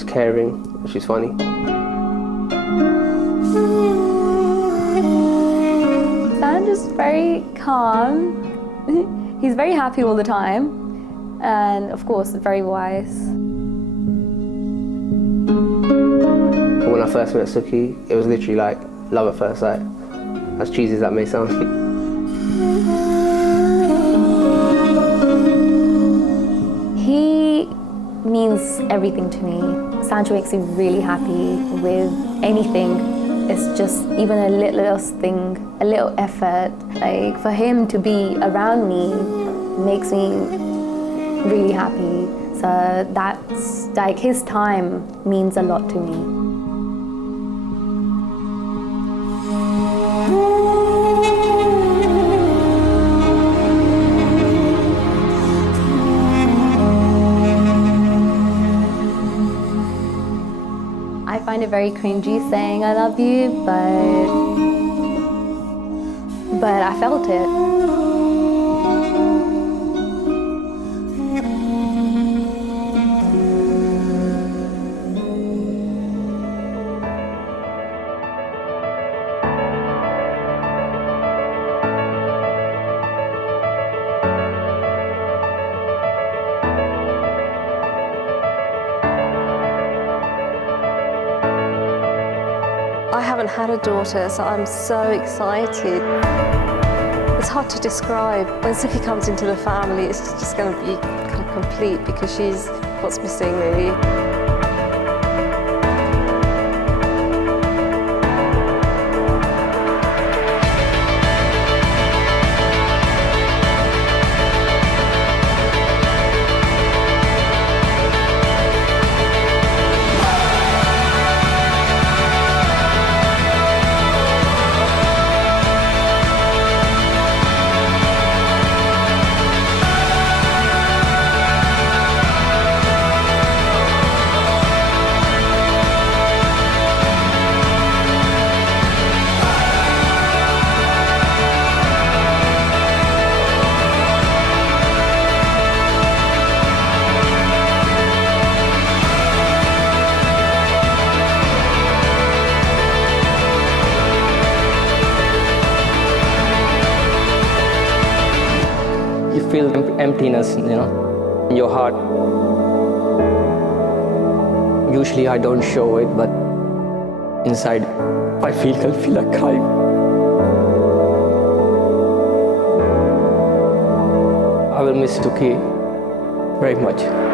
she's caring, she's funny. Sanj is very calm. He's very happy all the time, and of course, very wise. When I first met Sukhi, it was literally like love at first sight, as cheesy as that may sound. He means everything to me. Sanj makes me really happy with anything. It's just even a little thing, a little effort. Like for him to be around me makes me really happy. So that's like his time means a lot to me. I find it very cringy saying I love you, but I felt it. I haven't had a daughter, so I'm so excited. It's hard to describe. When Sukhi comes into the family, it's just going to be kind of complete because she's what's missing, really. You feel emptiness, in your heart. Usually I don't show it, but inside I feel like crying. I will miss Sukhi very much.